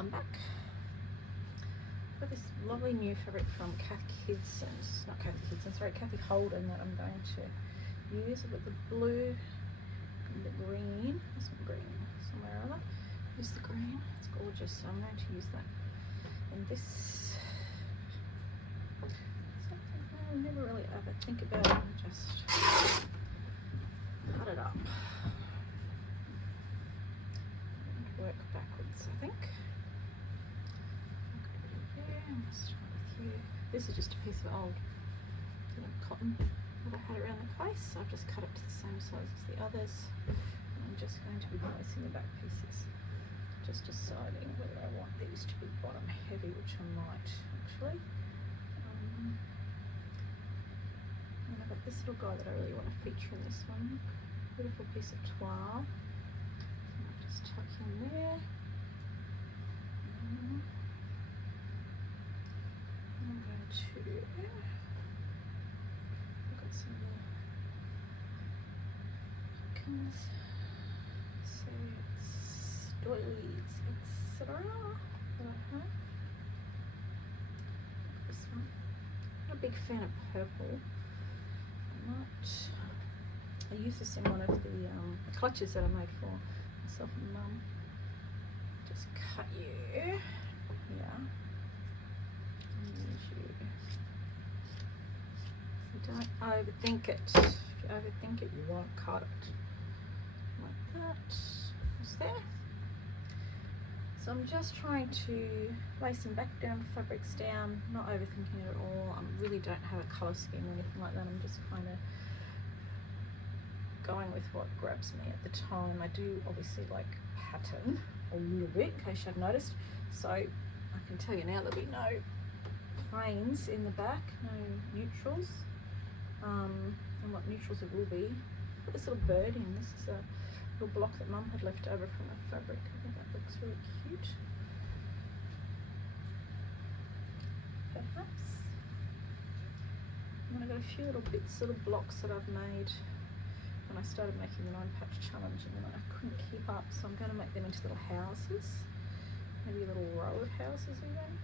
I'm back. I've got this lovely new fabric from Kathy Holden that I'm going to use. I've got the blue and the green. There's some green somewhere or other. Use the green, it's gorgeous, so I'm going to use that. And this, something I never really ever think about it, I just cut it up. And work backwards, I think. This is just a piece of old cotton that I had around the place, so I've just cut it to the same size as the others. And I'm just going to be placing the back pieces. Just deciding whether I want these to be bottom heavy, which I might actually. And I've got this little guy that I really want to feature in this one. Beautiful piece of toile. So I'll just tuck in there. I'm going to, I've got some little pumpkins, so it's doilies, etc. that I have. This one, I'm not a big fan of purple. I use this in one of the clutches that I made for myself and Mum. Just cut you, yeah. So don't overthink it. If you overthink it, you won't cut it. Like that. Is there? So I'm just trying to lay some background fabrics down, not overthinking it at all. I really don't have a colour scheme or anything like that. I'm just kind of going with what grabs me at the time. I do obviously like pattern a little bit, in case you've noticed. So I can tell you now there'll be no plains in the back, no neutrals, and what neutrals it will be. Put this little bird in. This is a little block that Mum had left over from her fabric. I think that looks really cute. Perhaps. And then I've got a few little bits, little blocks that I've made when I started making the 9-patch challenge, and then I couldn't keep up, so I'm going to make them into little houses, maybe little row of houses even.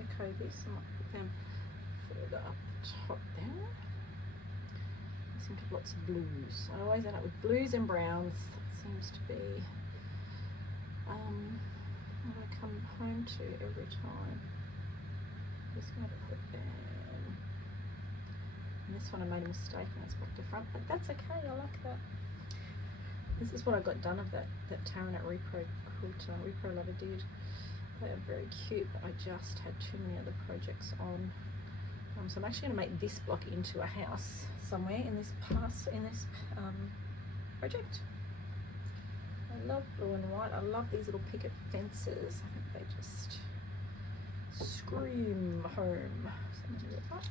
Echo this, I might put them further up the top there. I seem to have lots of blues. I always end up with blues and browns. That seems to be what I come home to every time. Just going to put them. And this one I made a mistake and it's back to front, but that's okay, I like that. This is what I got done of that Taranat Repro quilt, Repro Lover did. They are very cute, but I just had too many other projects on. So I'm actually going to make this block into a house somewhere in this project. I love blue and white. I love these little picket fences. I think they just scream home. So I'm going to get up.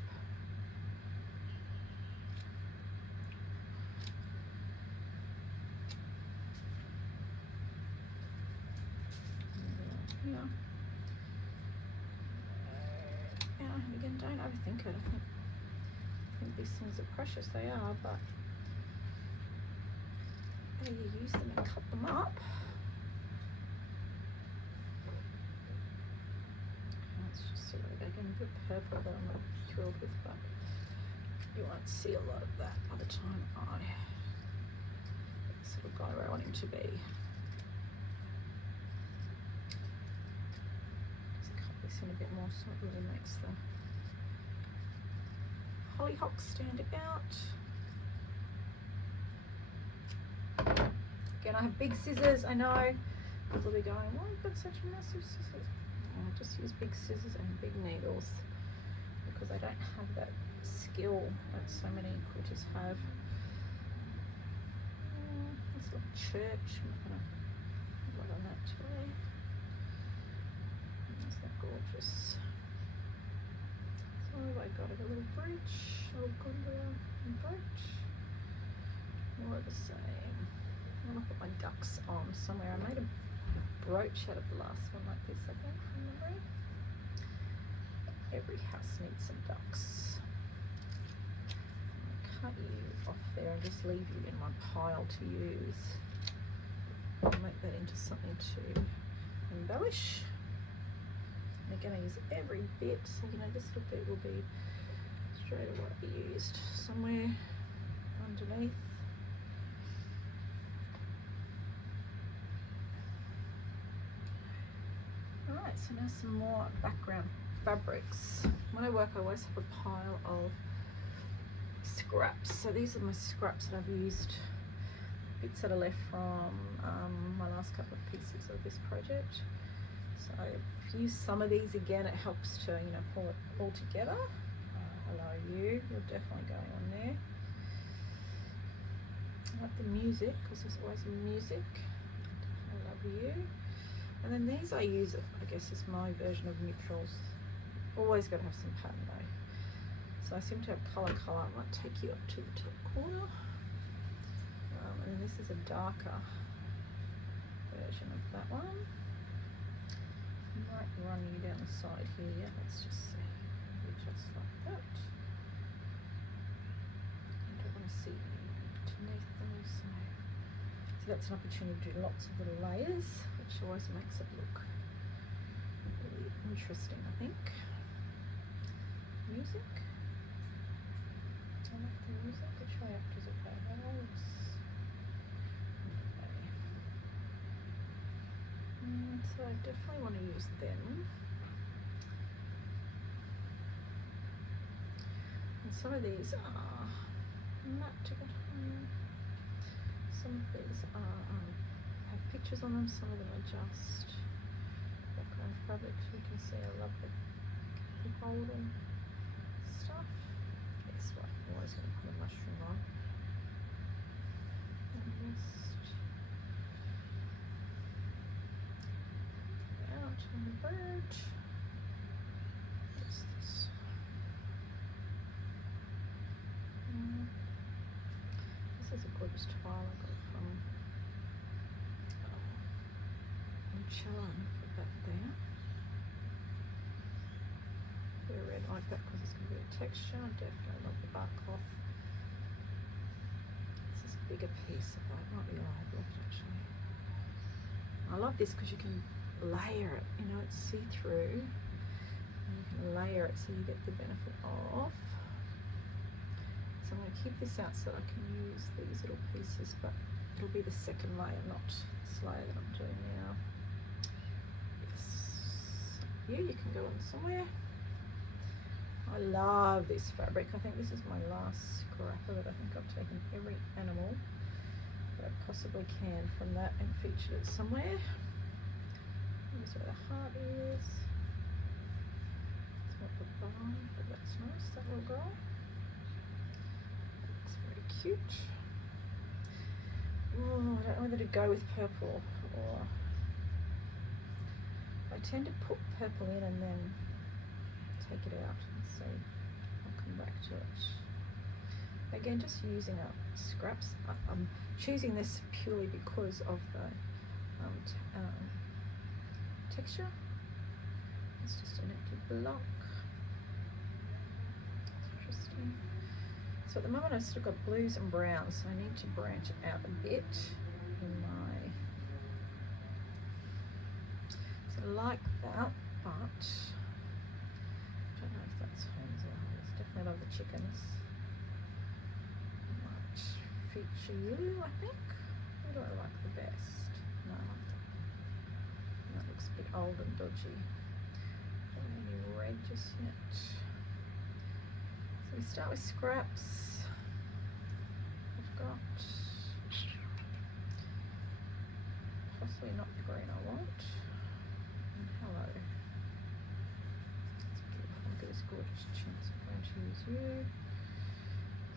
And again, don't overthink it. I think these things are precious, they are, but how you use them and cut them up. Let's just see what again, a bit purple that I'm not thrilled with, but you won't see a lot of that by the time I get this little guy where I want him to be. In a bit more so it really makes the hollyhocks stand out. Again, I have big scissors, I know. People will be going, why have you got such massive scissors? I just use big scissors and big needles because I don't have that skill that so many quilters have. This little church, I'm going to put on that today. Gorgeous. So what have I got? I got a little brooch, a little gondola and brooch. More of the same. I'm gonna put my ducks on somewhere. I made a brooch out of the last one like this, I think, from memory. Every house needs some ducks. I'm gonna cut you off there and just leave you in my pile to use. I'll make that into something to embellish. And again, I use every bit, so you know this little bit will be straight away used somewhere underneath. Alright, so now some more background fabrics. When I work, I always have a pile of scraps. So these are my scraps that I've used, bits that are left from my last couple of pieces of this project. So if you use some of these again, it helps to, you know, pull it all together. Hello you, you're definitely going on there. I like the music because there's always music. I love you. And then these I use, I guess, is my version of neutrals. Always got to have some pattern though. So I seem to have colour. I might take you up to the top corner. And then this is a darker version of that one. Might run you down the side here. Let's just see. Just like that. I don't want to see underneath those. So that's an opportunity to do lots of little layers, which always makes it look really interesting, I think. Music. I like the music. Which way up does it go? So I definitely want to use them. And some of these are matte to get home. Some of these are have pictures on them. Some of them are just background fabrics. You can see I love the Holden stuff. Guess what? I'm always going to put a mushroom on. And just out on the bird. Just this. This is a gorgeous toile I got from Michelle. Put that there. Very red like that because it's going to be a texture. I definitely love the bark cloth. This is a bigger piece of it. Might be old left actually. I love this because you can layer it. You know, it's see-through. And you can layer it so you get the benefit of. So I'm going to keep this out so that I can use these little pieces, but it'll be the second layer, not this layer that I'm doing now. Yes. You can go on somewhere. I love this fabric. I think this is my last scrap of it. I think I've taken every animal that I possibly can from that and featured it somewhere. Here's where the heart is. It's not the barn, but that's nice, that little girl. Cute. Oh, I don't know whether to go with purple or I tend to put purple in and then take it out and see. I'll come back to it. Again, just using up scraps. I'm choosing this purely because of the texture. It's just an empty block. It's interesting. So at the moment I've still got blues and browns, so I need to branch it out a bit in my, so I like that, but I don't know if that's homes or holes. Definitely love the chickens. I might feature you, I think. Who do I like the best? No, I like that. That looks a bit old and dodgy. Don't have any red just yet. So we start with scraps. I've got possibly not the green I want. And hello. That's beautiful. Look at this gorgeous chintz. I'm going to use you.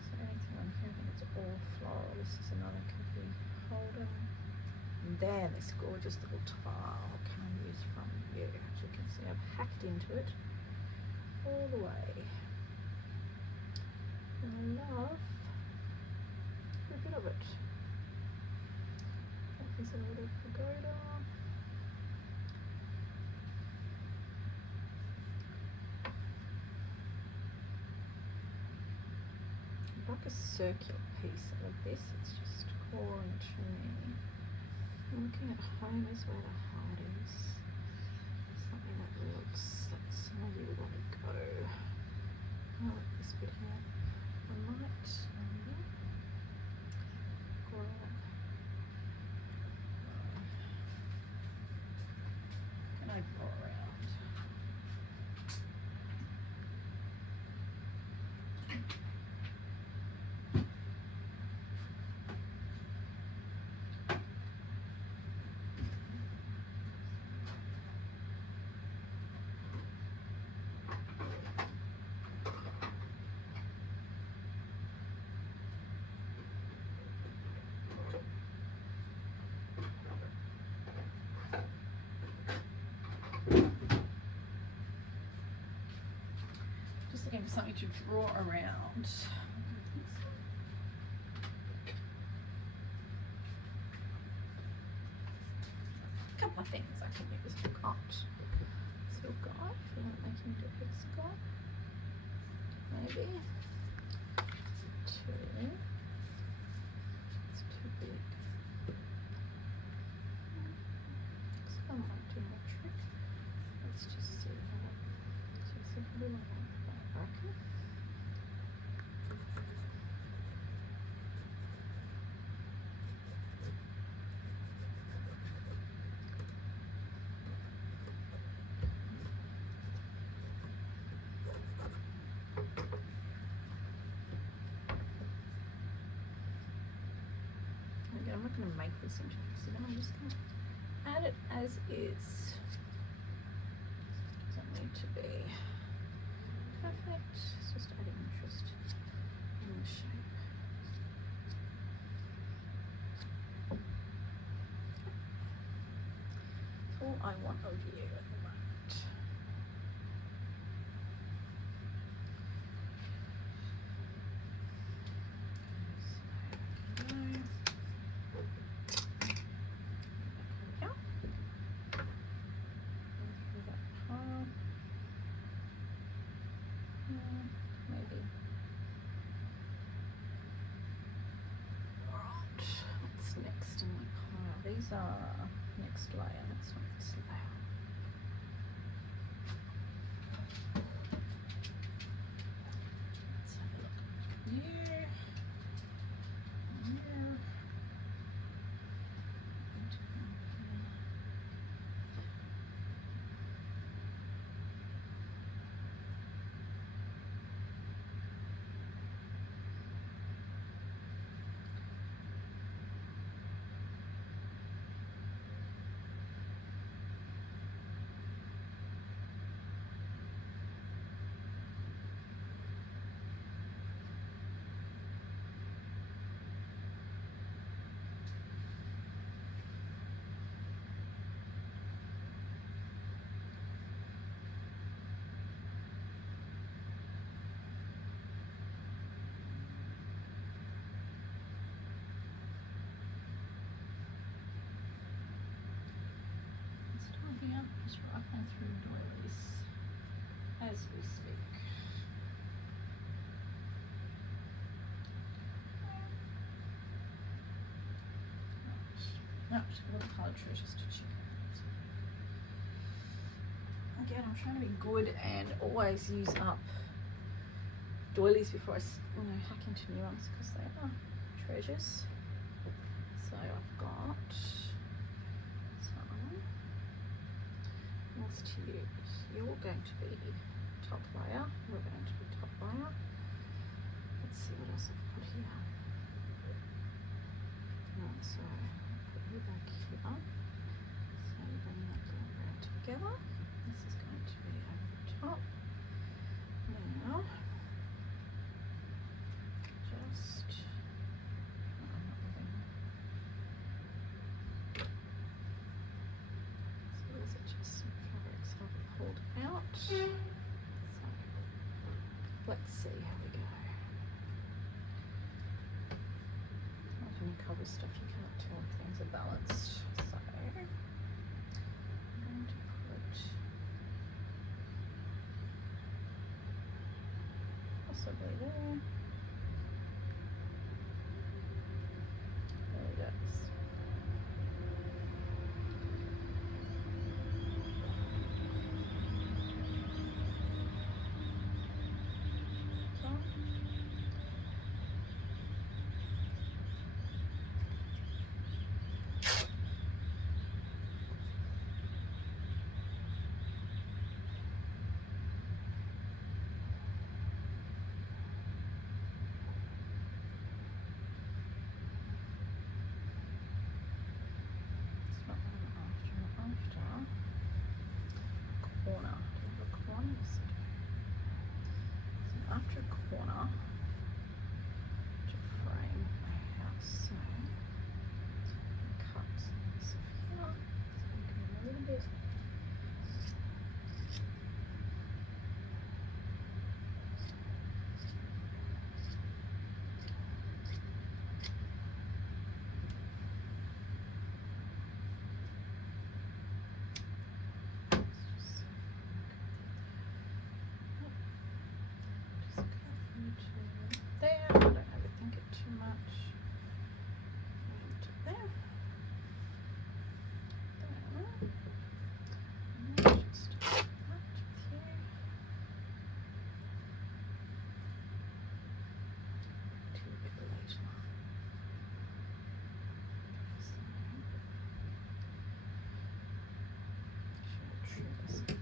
So anything on here, I think it's all floral. This is another could be Holden. And then this gorgeous little tile I can use from you. As you can see, I've hacked into it all the way. And I love a bit of it. That is a little pagoda. I'd like a circular piece out of this. It's just core and tuning. Looking at home is where the heart is. Something that looks like some of you would want to go. I like this bit here. I might grab. Can I draw around? Just looking for something to draw around. A couple of things I can use. I've got silk guy, if you want to make him into a big scarf. Maybe. Two. It's too big. So I might do a trick. Let's just see how that looks. So if we want that, I reckon. Again, I'm not going to make this into a I'm just going to add it as is. Doesn't need to be perfect. It's just adding interest in the shape. That's all I want of you at the moment. Maybe. Alright, what's next in my pile? These are next layer, that's not this layer. Let's have a look here. Here. Just rocking through doilies as we speak. No, just a little colour treasures to check out. Again, I'm trying to be good and always use up doilies before I hack into new ones because they are treasures. So I've got to use. You're going to be top layer. You're going to be top layer. Let's see what else I've put here. So put you back here. So you bring that around together. This is going to be over the top. Now, just out. So let's see how we go. Not any cover stuff, you can't tell if things are balanced. So I'm going to put possibly there. There it goes. this a bit.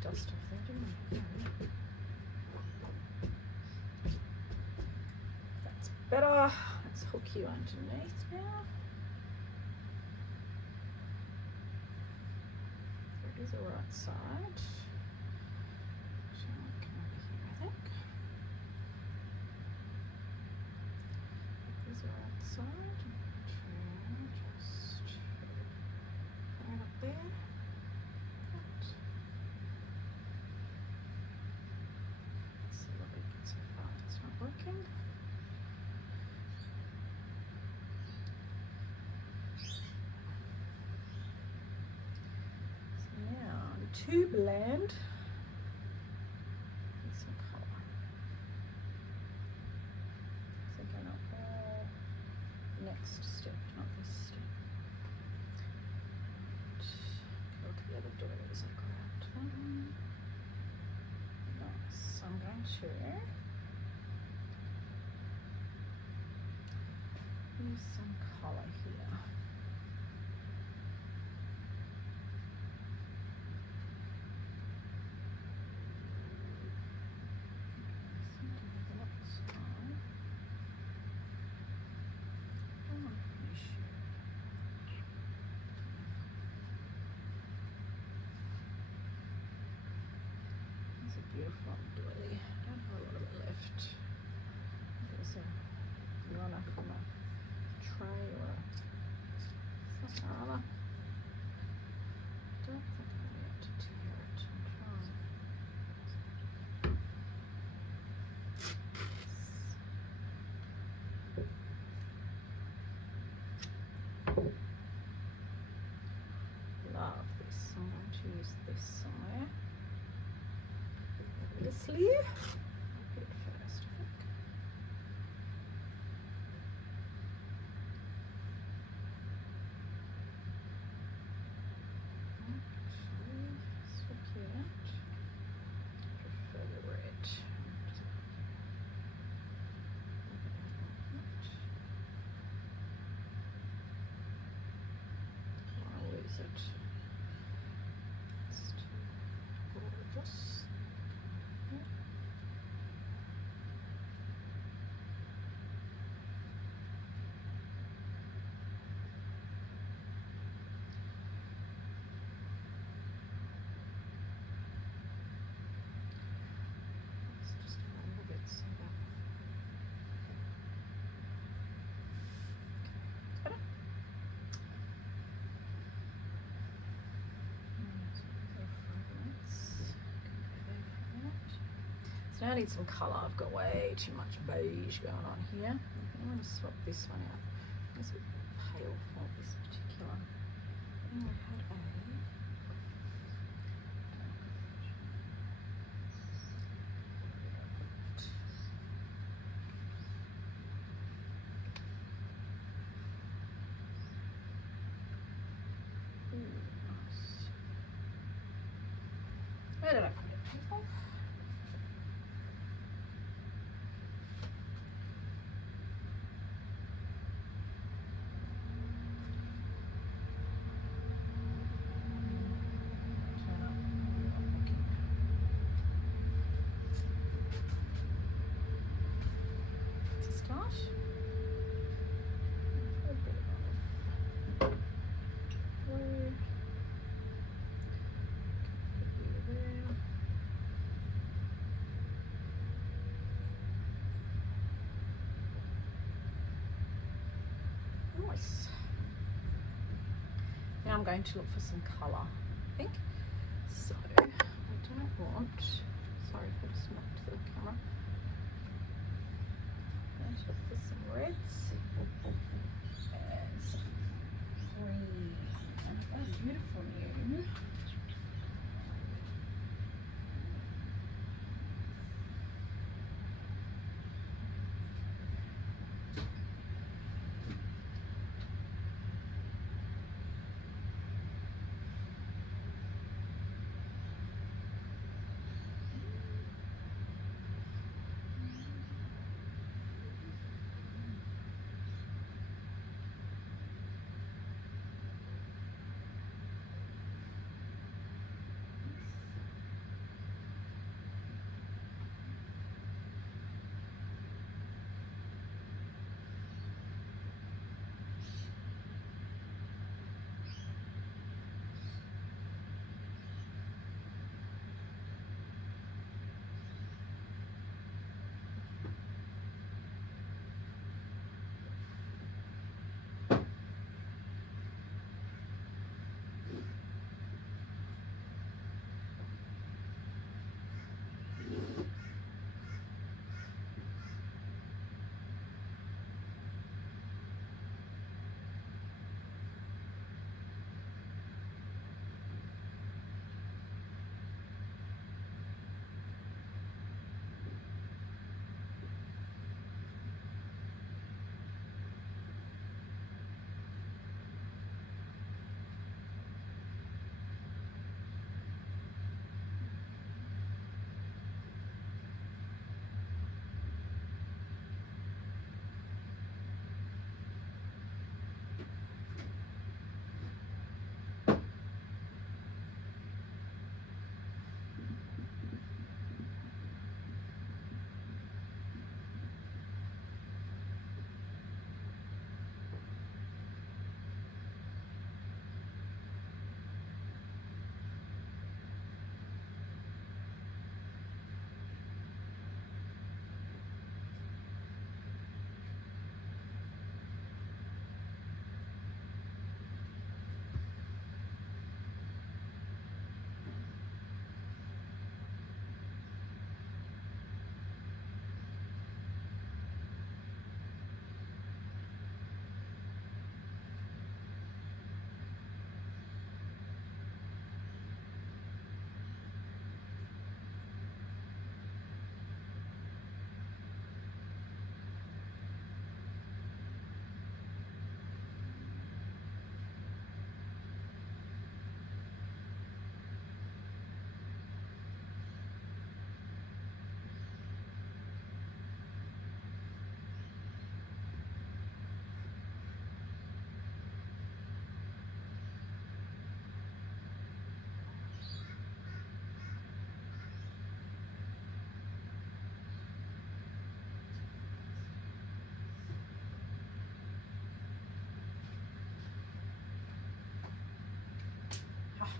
Dust off there, didn't we? That's better. Let's hook you underneath now. There is a right side. So I'll come over here, I think. There's a right side. Just right up there. Working. So now to blend with some colour. So again, I'll go next step, not this step. Go to the other doors I grabbed them. Nice. So I'm going to use some colour here. It's a beautiful doily. I don't have a lot of it left. There's a runner from a tray or something or other. Don't think I'm going to tear it. I'm trying. Love this. I'm going to use this somewhere. The sleeve. I'll put it first, I think. So now I need some colour. I've got way too much beige going on here. I'm going to swap this one out. It's a bit pale for this particular. And I had nice. Where did I put it, people? colours. Now I'm going to look for some colour, I think. So I don't want, sorry if I just knocked the camera. I'm going to look for some reds and some green. Oh, beautiful new.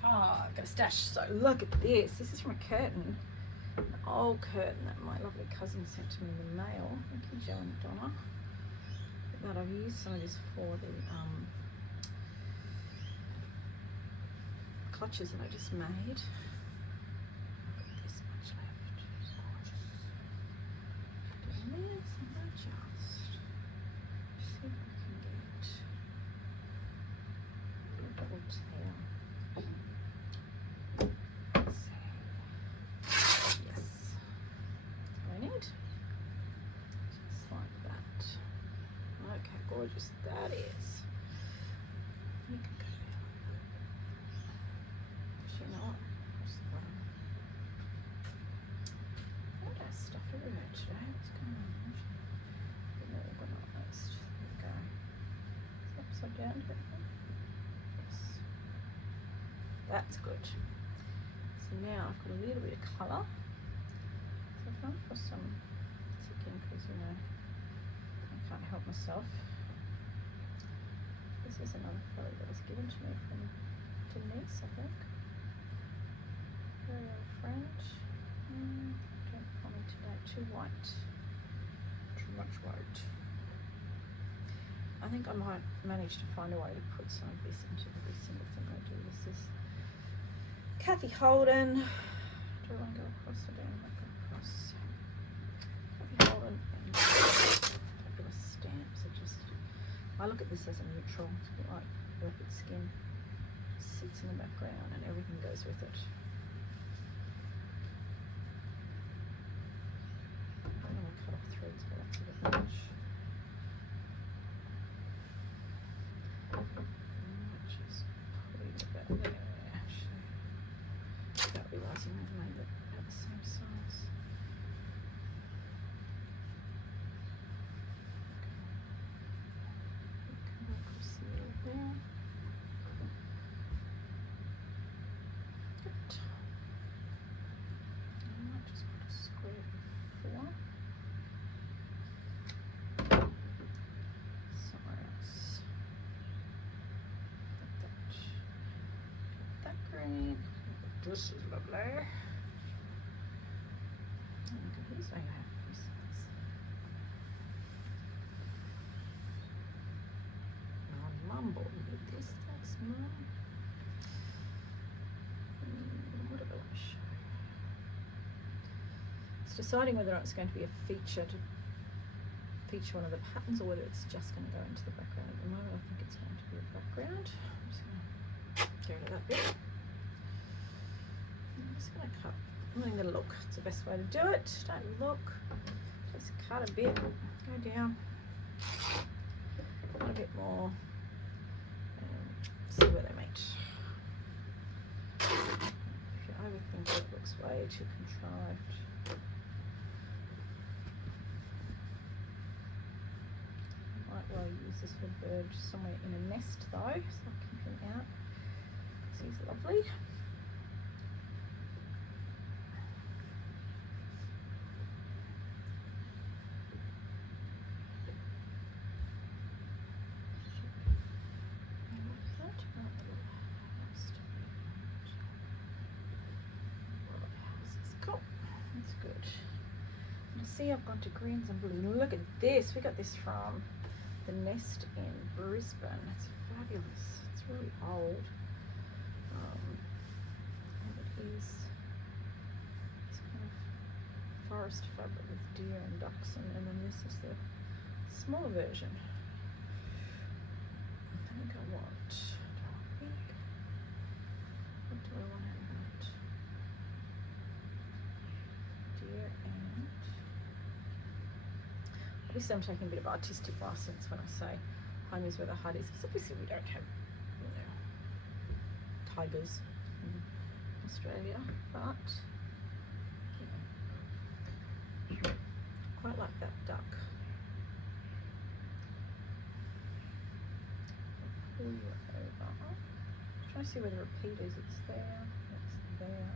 Haha, got a stash. So look at this. This is from a curtain, an old curtain that my lovely cousin sent to me in the mail. Thank you, Joe and Donna. But I've used some of this for the clutches that I just made. This much left. It's gorgeous. Doing this and I just see if I can get a double tail. Let's see. Yes. That's what I need. Just like that. Okay, gorgeous that is. You can go there. Actually, you know what? Where's the bottom? Why did I stuff everywhere today? What's going on? Getting all organised. There we go. Is it upside down? Yes. That's good. So now I've got a little bit of colour. So I've gone for some ticking because, you know, I can't help myself. This is another photo that was given to me from Denise, I think. Very old friend. Don't call me today, too white. Too much white. I think I might manage to find a way to put some of this into every single thing I do. This is Kathy Holden. Do I want to go across or down? I'll go across. Kathy Holden and fabulous stamps are just, I look at this as a neutral. It's a bit like leopard skin. It sits in the background and everything goes with it. I don't want to cut off threads, but that's a bit much. Just put it about there, actually. Without realising I've made it about the same size. Okay. Go across the middle there. Good. I might just put a square before. Somewhere else. That green. This is lovely. And look at these. I have these size. Mumble with this. Thanks, Mum. What do I want to show you? It's deciding whether or not it's going to be a feature to feature one of the patterns or whether it's just going to go into the background. At the moment, I think it's going to be a background. I'm just going to go to that bit. I'm just going to cut. I'm going to look. It's the best way to do it. Don't look. Just cut a bit. Go down. Cut a bit more. And see where they meet. If you overthink it, it looks way too contrived. Might well use this little bird somewhere in a nest though, so I'll keep him out because he's lovely. Cool, that's good. And see, I've gone to greens and blue. Look at this. We got this from the Nest in Brisbane. It's fabulous. It's really old. And it is this kind of forest fabric with deer and ducks, and then this is the smaller version. I think I want, what do I want to add? Deer and, obviously I'm taking a bit of artistic license when I say home is where the heart is, because obviously we don't have, you know, tigers in Australia, but you know, quite like that duck. Pull you over. Try to see where the repeat is. It's there. It's there.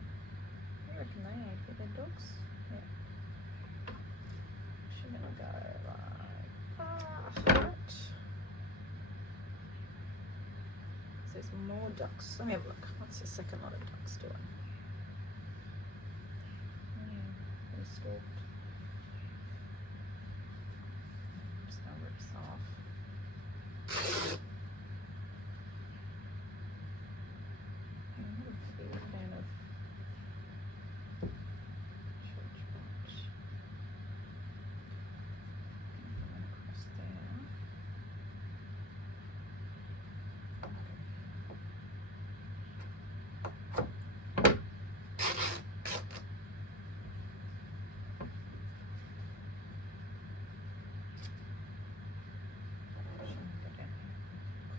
I reckon they ain't for their dogs. Yeah. She's gonna go like that. So there's more ducks. Let me have a look. What's the second lot of ducks doing? They stalked. I'm just gonna rip this off. I'm not a big fan of church patch. Going across there.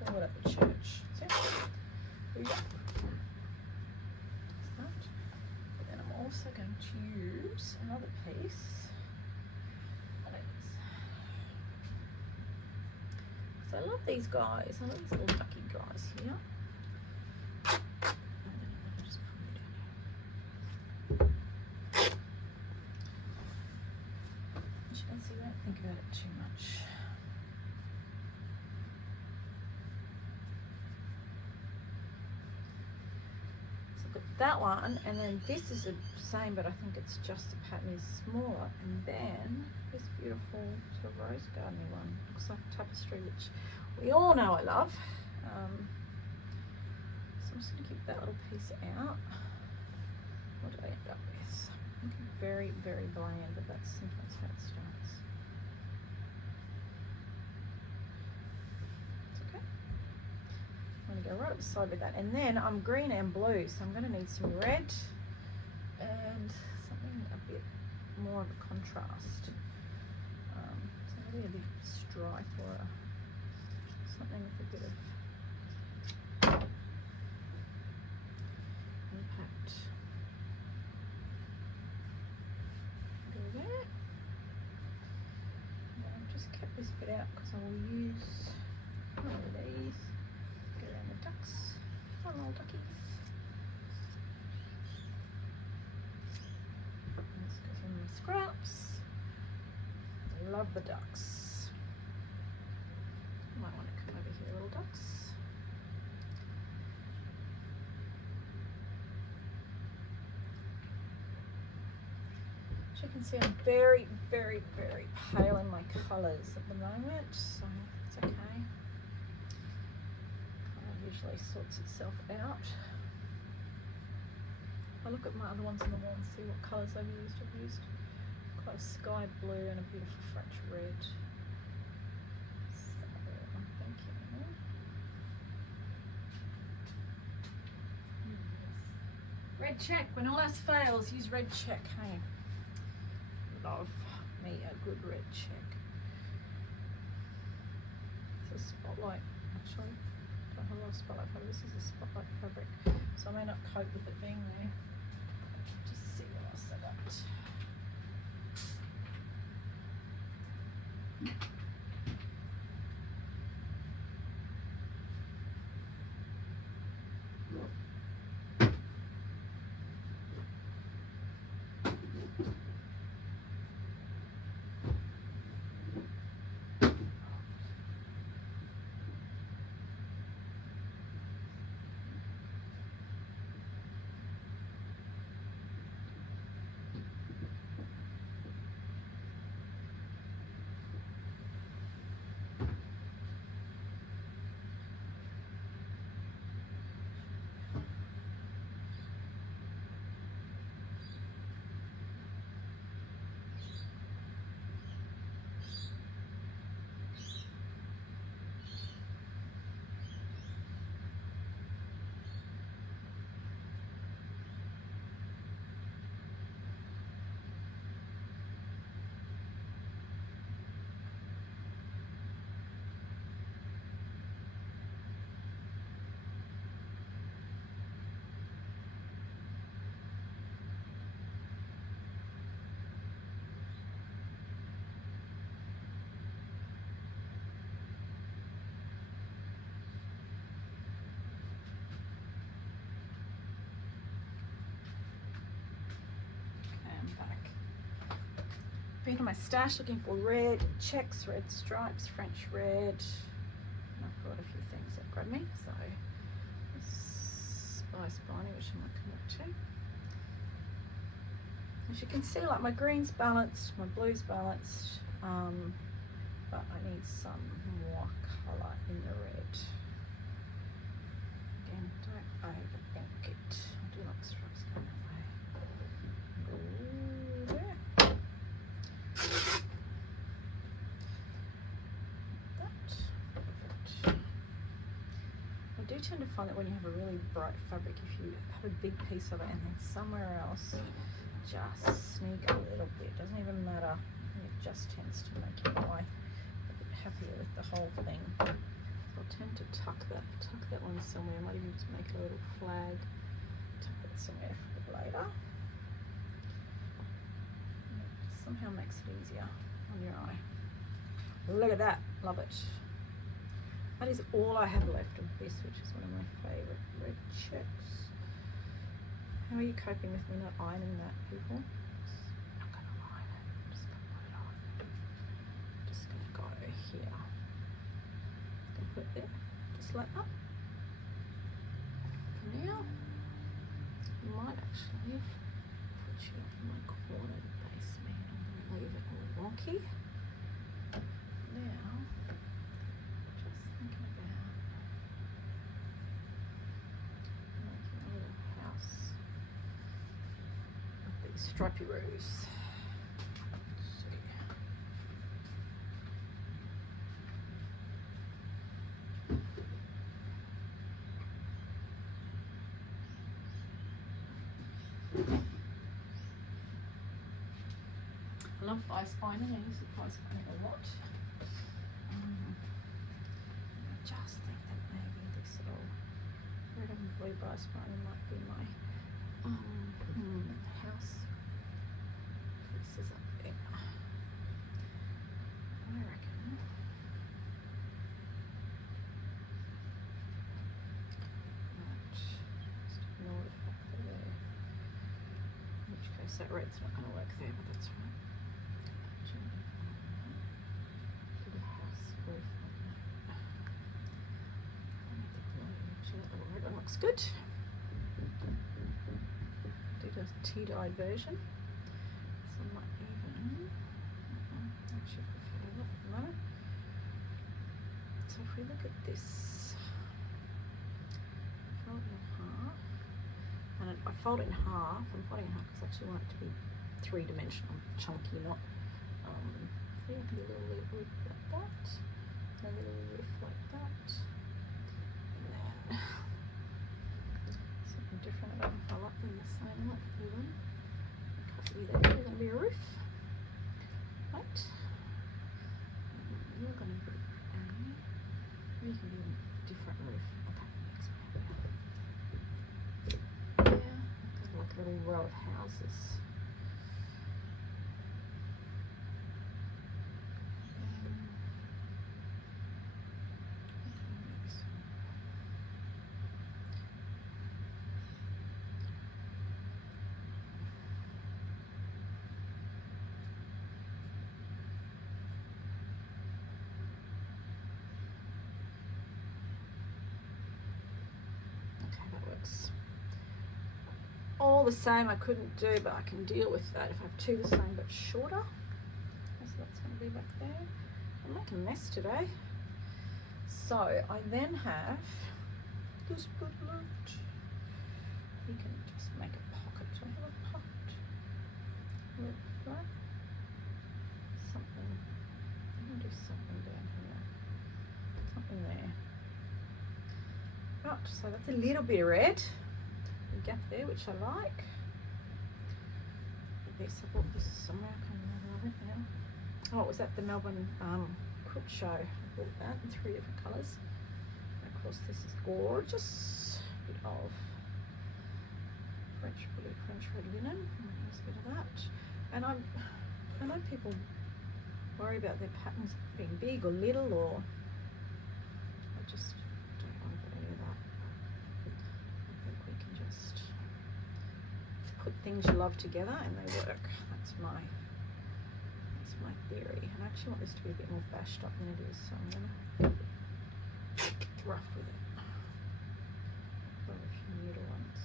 Call it up the church. So, here we go. That's that. But then I'm also going to use another piece. So I love these guys. I love these little ducky guys here. And then I'll just put them down here. As you can see, we don't think about it too much. So look at that one, and then this is the same, but I think it's just the pattern is smaller. And then this beautiful sort of rose garden one, looks like tapestry, which we all know I love. So I'm just going to keep that little piece out. What did I end up with? Looking very, very bland, but that's sometimes how it starts. It's okay. I'm going to go right up the side with that. And then I'm green and blue, so I'm going to need some red and something a bit more of a contrast. So maybe a bit of stripe or something with a bit of impact. Go there. And I've just kept this bit out because I will use one of these. Go around the ducks. Fun little duckies. Let's go from the scraps. Love the ducks. Might want to come over here, little ducks. As you can see, I'm very, very, very pale in my colours at the moment, so it's okay. Colour usually sorts itself out. I'll look at my other ones on the wall and see what colours I've used. I've used quite a sky blue and a beautiful French red. So I'm thinking, red check. When all else fails, use red check. Hey, love me a good red check. It's a spotlight, actually. Don't have a lot of spotlight fabric. This is a spotlight fabric, so I may not cope with it being there. Just see what else I got. Been to my stash looking for red checks, red stripes, French red, and I've brought a few things that grabbed me. So spice binding, which I might come back to. As you can see, like my green's balanced, my blue's balanced, but I need some more colour in the red. Again, don't overthink it. I do like stripes going that way. Ooh, there. I do tend to find that when you have a really bright fabric, if you have a big piece of it and then somewhere else just sneak a little bit, doesn't even matter, it just tends to make your eye a bit happier with the whole thing. So I'll tend to tuck that one somewhere. I might even just make a little flag, tuck it somewhere for a bit later. It somehow makes it easier on your eye. Look at that, love it. That is all I have left of this, which is one of my favourite red checks. How are you coping with me not ironing that, people? I'm not going to iron it. I'm just going to put it on. I'm just going to go here. I'm going to put it there, just like that. For now. might actually put you in my cornered basement. I'm going to leave it all wonky. Now, just thinking about making a little house with these stripy roofs. I love fire spining. I use the fire spining a lot. I just think that maybe this little red and blue fire spining might be my house pieces up there. I reckon. Right, just ignore the fact that there. In which case that red's not going to work there, but that's all right. Looks good. Did a tea-dyed version, so I might even actually prefer that at the moment. So if we look at this, fold it in half, and I fold it in half. I'm folding it in half because I actually want it to be three-dimensional, chunky, not. So you can do a little roof like that, a little roof like that, and then. Different. I don't know if I like them the same. I like the blue one. Okay, there. You're going to be a roof. Right. You're going to be you can be a different roof. Okay. Yeah. Like a little row of houses. All the same I couldn't do, but I can deal with that if I have two the same but shorter. So that's going to be back there. I'm making a mess today. So I then have this booklet. You can just make a pocket. So I have a pocket with that. Something. I'm going to do something down here. Something there. Right, so that's a little bit of red. Gap there, which I like. This, I bought this somewhere, I can't remember it now. Oh, it was at the Melbourne Quilt show. I bought that in 3 different colours. And of course, this is gorgeous. A bit of French blue, French red linen. There's a bit of that. And I know people worry about their patterns being big or little, or I just don't worry about any of that. Put things you love together and they work. That's my theory. And I actually want this to be a bit more bashed up than it is, so I'm gonna rough with it. Put a few middle ones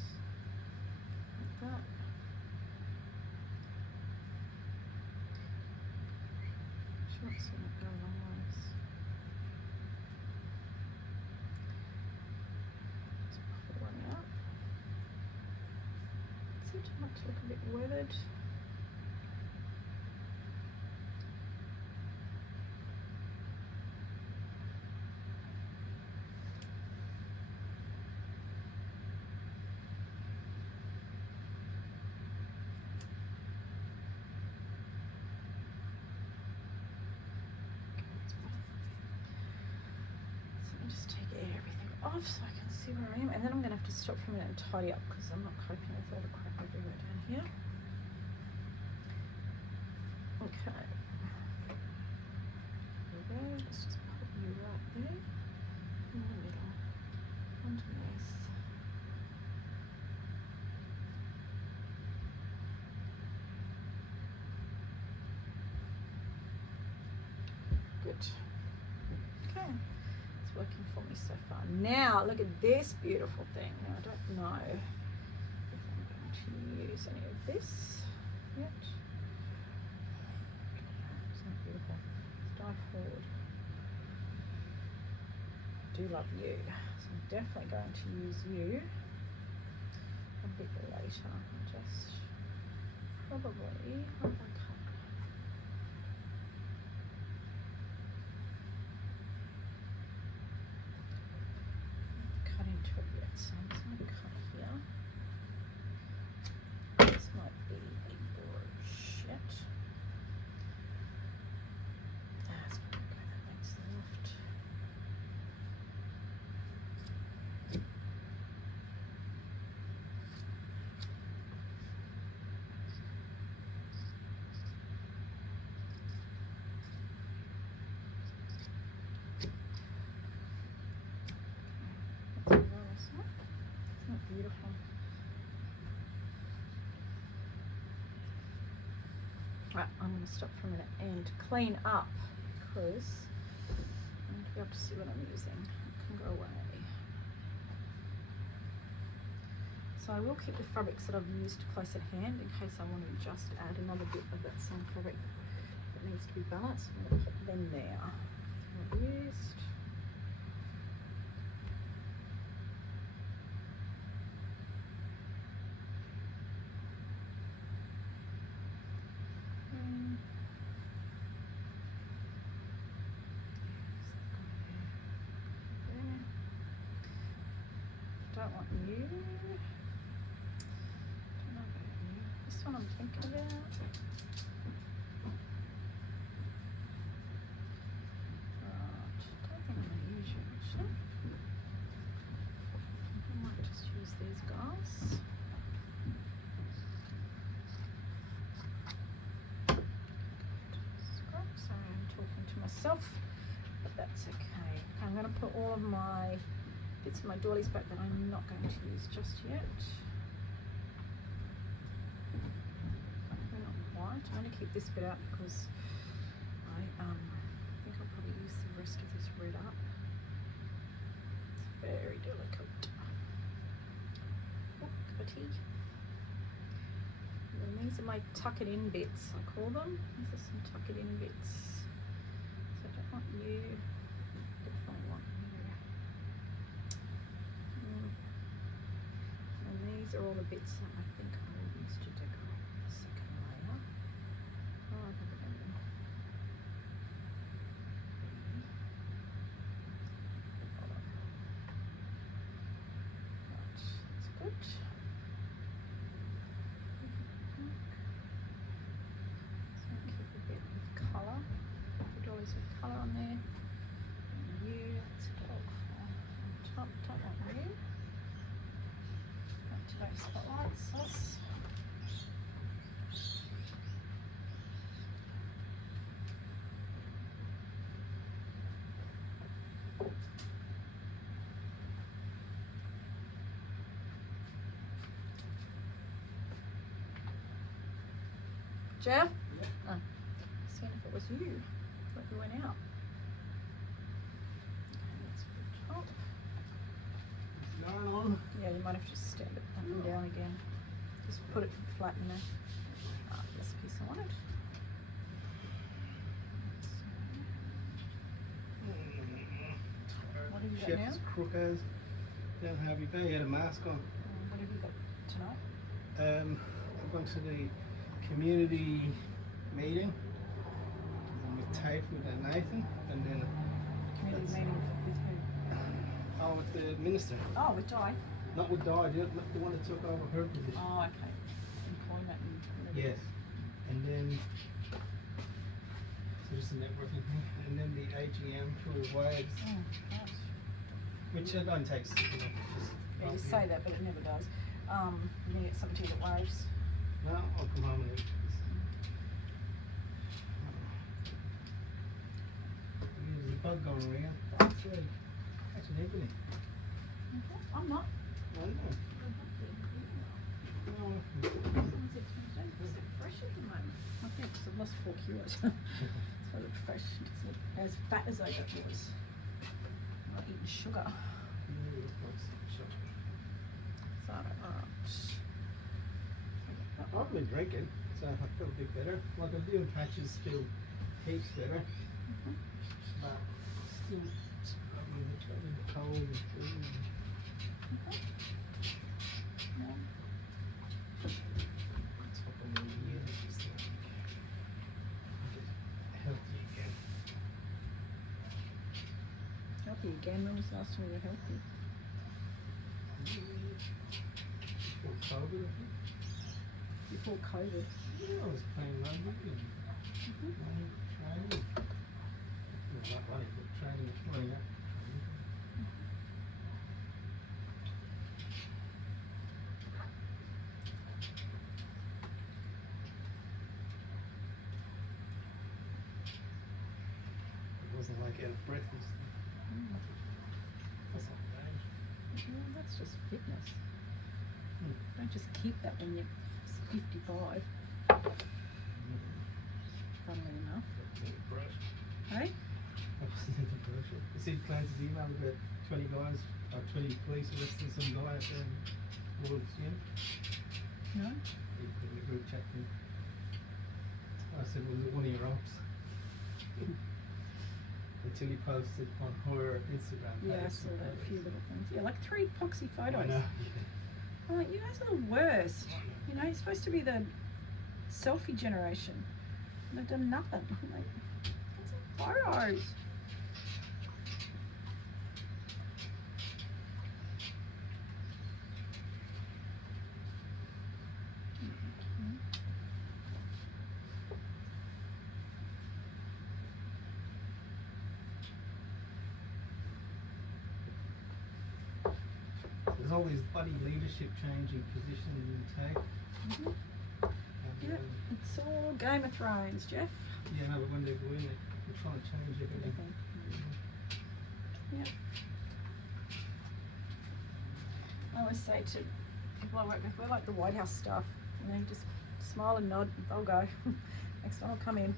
like that. Actually, let's see what go along ways. Let's pull one out. Seems to look a bit weathered. Off so I can see where I am, and then I'm going to have to stop for a minute and tidy up because I'm not coping with all the crap everywhere down here. Okay, there we go. Let's just put you right there in the middle underneath. Good. Okay. Working for me so far. Now look at this beautiful thing. Now I don't know if I'm going use any of this yet. Isn't it beautiful? Let's dive forward. I do love you, so I'm definitely going to use you a bit later. Just probably cut into it yet, so I'm just going to cut here. This might be a brochette. That's probably okay, that makes the left. Isn't that beautiful? Right, I'm going to stop for a minute and clean up because I need to be able to see what I'm using. It can go away. So I will keep the fabrics that I've used close at hand in case I want to just add another bit of that same fabric that needs to be balanced. I'm going to put them there. So I've used. Don't want you. Don't know about you. This one I'm thinking about. Right. Don't think I'm going to use you actually. I might just use these guys. Sorry, I'm talking to myself, but that's okay. I'm going to put all of my bits of my doilies back that I'm not going to use just yet. They're not white. I'm going to keep this bit out because I think I'll probably use the rest of this red up. It's very delicate. Oh, pretty. And these are my tuck it in bits, I call them. These are some tuck it in bits. So I don't want you. Definitely want you. And these are all the bits that I think I will use to decorate the second layer. Rather than that's good. So keep a bit of colour. Put always with colour on there. And you, that's dog on top. Don't want you. Today's spotlight sauce. Jeff? Yeah. Oh, seeing if it was you. Thought you went out. Okay, that's the top. Yarn on. Yeah, you might have to just stand it up and down again. Just put it flat in there. Ah, this piece I wanted. What have you got now? Chef's crook as. Don't have you got? You had a mask on. What have you got tonight? I'm going to the community meeting. I'm with TAFE with Nathan, and then Community that's- meeting with who? oh, with the minister. Oh, with Di. Not with Di, the one that took over her position. Oh, okay. Employment and whatever. Yes, and then so just a networking thing, and then the AGM for wives, Oh, nice. which I don't take. You know, just Yeah, you say that, but it never does. You need something to get waves. No, I'll come home and eat. There's a bug going around. That's catching everything. Okay. I'm not. I know. No, Someone said to me today, "You look fresh at the moment." I think because I've lost 4 kilos. So I look fresh. It doesn't look as fat as I was. I'm not eating sugar. So, alright. I've been drinking, so I feel a bit better. Like I'm doing patches still heaps better. But still, I mean, it's cold and flu. Yeah. It's what the new year is just like get healthy again. Healthy again. When was the last time you were healthy? Before COVID, I think. Before COVID. Yeah, I was playing rugby and running, training. Well, not running, but training, running up. It wasn't like out of breath and stuff. That's not bad. Well, that's just fitness. Hmm. Don't just keep that when you're 55. Funnily enough. Hey? I wasn't in the brush. You see Clancy's email about 20 guys, or 20 police arresting some guy out there in Lord's Gym. No? He put in a group chat thing. I said, was it one of your ops? Until he posted on her Instagram page. Yeah, I saw that. A few little things. Yeah, like 3 poxy I photos. know. I'm like, you guys are the worst. You know, you're supposed to be the selfie generation. And they've done nothing. I'm like, that's some photos. There's all these bloody leadership changing positions in tech. Mhm. And, Yep. It's all Game of Thrones, Jeff. yeah, no, but when they go in, they're trying to change everything. Yep. I always say to people I work with, we're like the White House staff. You know, you just smile and nod, they'll go. Next one will come in. And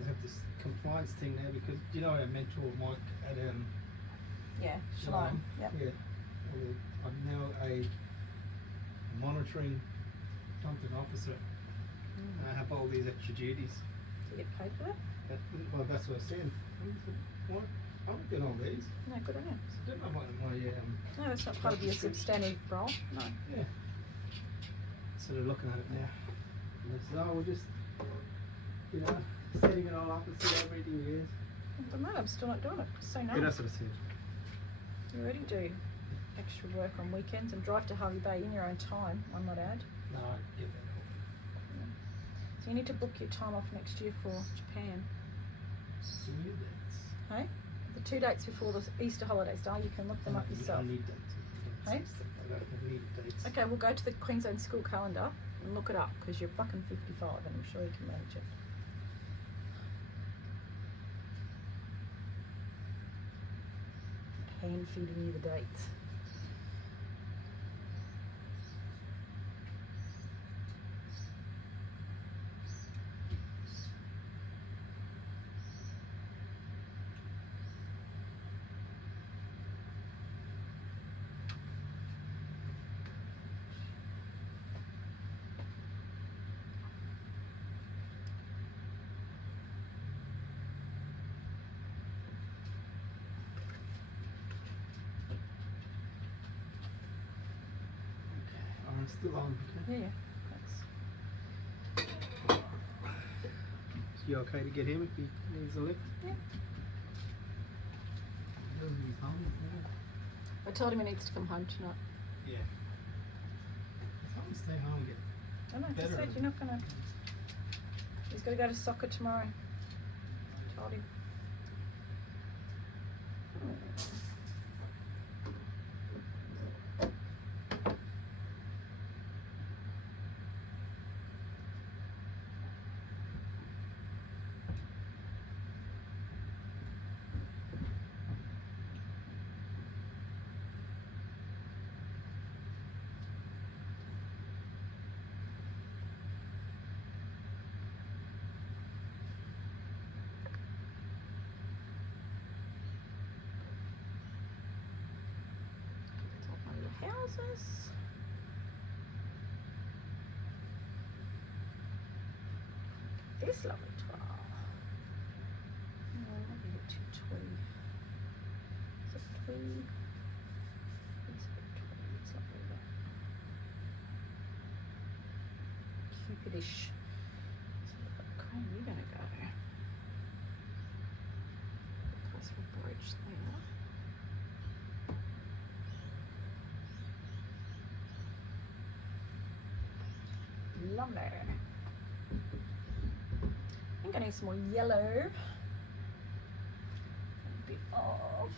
they have this compliance thing now because you know our mentor Mike at Yeah, Shalom. Yep. Yeah. Well, I'm now a monitoring something officer. And I have all these extra duties. Do you get paid for that? Well, that's what I said. What? I don't get all these. No, good on you. I don't know my No, that's not part of your substantive role. No. yeah. So they're looking at it now. And they said, oh, we're just, you know, setting it all up and see how everything is. It doesn't matter, I'm still not doing it. Just say no. Yeah, that's what I said. You already do extra work on weekends and drive to Harvey Bay in your own time, I might add. No, I get that. So you need to book your time off next year for Japan. So you need dates. Hey? The 2 dates before the Easter holidays, darling, you can look them up yourself. I need dates. Hey? I don't need dates. Okay, we'll go to the Queensland school calendar and look it up because you're fucking 55 and I'm sure you can manage it. Hand feeding you the dates. I'm still on. Okay. Yeah, thanks. Is you okay to get him if he needs a lift? Yeah. He doesn't need home, is he? I told him he needs to come home tonight. Yeah. If I can stay home and get I know, just better. said you're not gonna. He's got to go to soccer tomorrow. Told him. Top one of the houses. this lovely twirl. Oh, maybe a bit too twee. Is it twee? It's a bit twee. It's not really that cupidish. So what cone are you going to go? Plus we'll brooch there. Lovely. I'm going to need some more yellow. A bit of